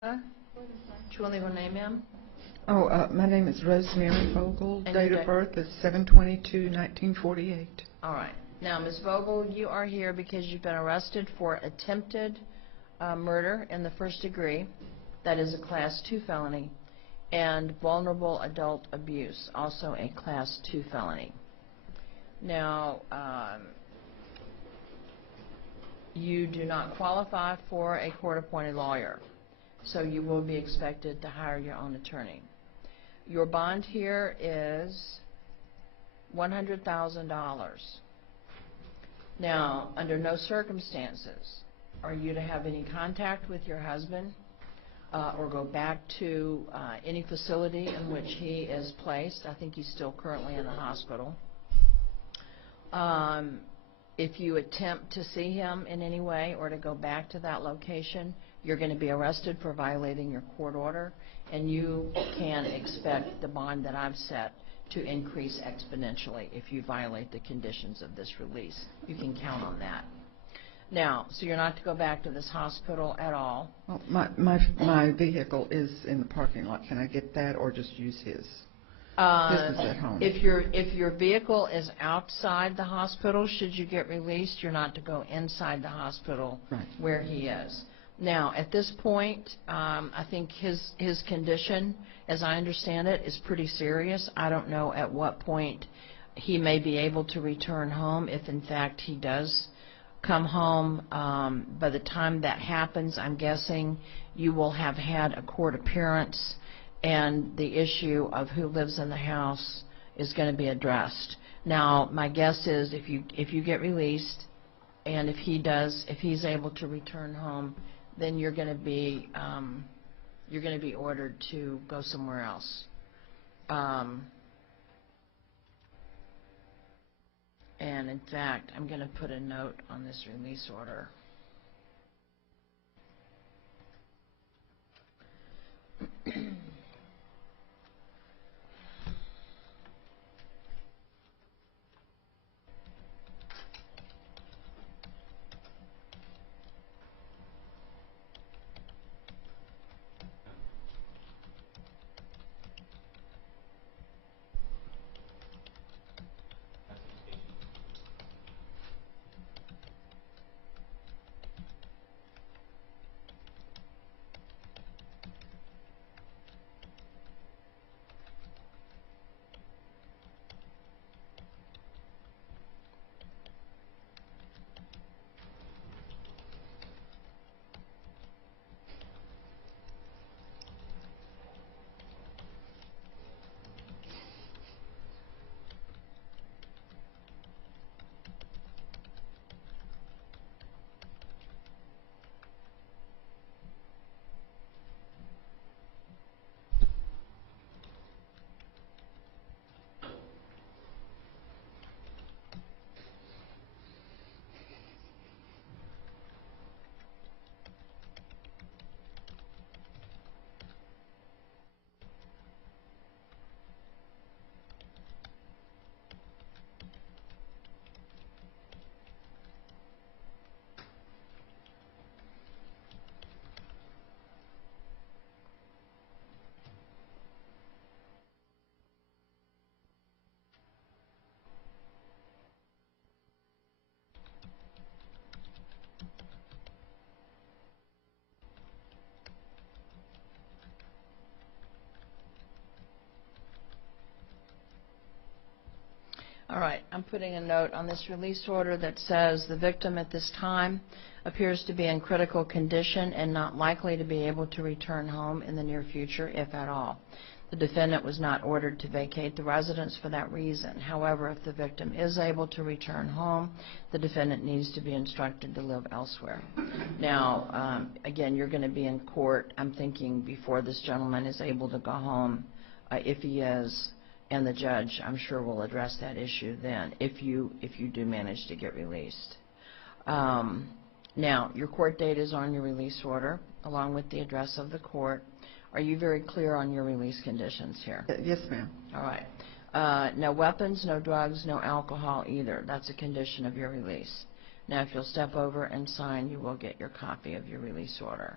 Do you want to leave a name, ma'am? My name is Rosemary Vogel. And Date your of birth is 7/22/1948. All right. Now, Ms. Vogel, you are here because you've been arrested for attempted murder in the first degree. That is a Class 2 felony. And vulnerable adult abuse, also a Class 2 felony. Now, you do not qualify for a court-appointed lawyer, so you will be expected to hire your own attorney. Your bond here is $100,000. Now, under no circumstances are you to have any contact with your husband or go back to any facility in which he is placed. I think he's still currently in the hospital. If you attempt to see him in any way or to go back to that location, you're going to be arrested for violating your court order, and you can expect the bond that I've set to increase exponentially if you violate the conditions of this release. You can count on that. Now, so you're not to go back to this hospital at all. Well, my vehicle is in the parking lot. Can I get that or just use his? This is at home. If your vehicle is outside the hospital, should you get released, you're not to go inside the hospital where he is. Now, at this point, I think his condition, as I understand it, is pretty serious. I don't know at what point he may be able to return home, if in fact he does come home. By the time that happens, I'm guessing you will have had a court appearance, and the issue of who lives in the house is going to be addressed. Now, my guess is if you get released, and if he's able to return home, then you're going to be ordered to go somewhere else. And in fact, I'm going to put a note on this release order. All right, I'm putting a note on this release order that says the victim at this time appears to be in critical condition and not likely to be able to return home in the near future, if at all. The defendant was not ordered to vacate the residence for that reason. However, if the victim is able to return home, the defendant needs to be instructed to live elsewhere. Now, again, you're going to be in court, I'm thinking, before this gentleman is able to go home, if he is. And the judge, I'm sure, will address that issue then, if you do manage to get released. Now, your court date is on your release order, along with the address of the court. Are you very clear on your release conditions here? Yes, ma'am. All right. No weapons, no drugs, no alcohol either. That's a condition of your release. Now, if you'll step over and sign, you will get your copy of your release order.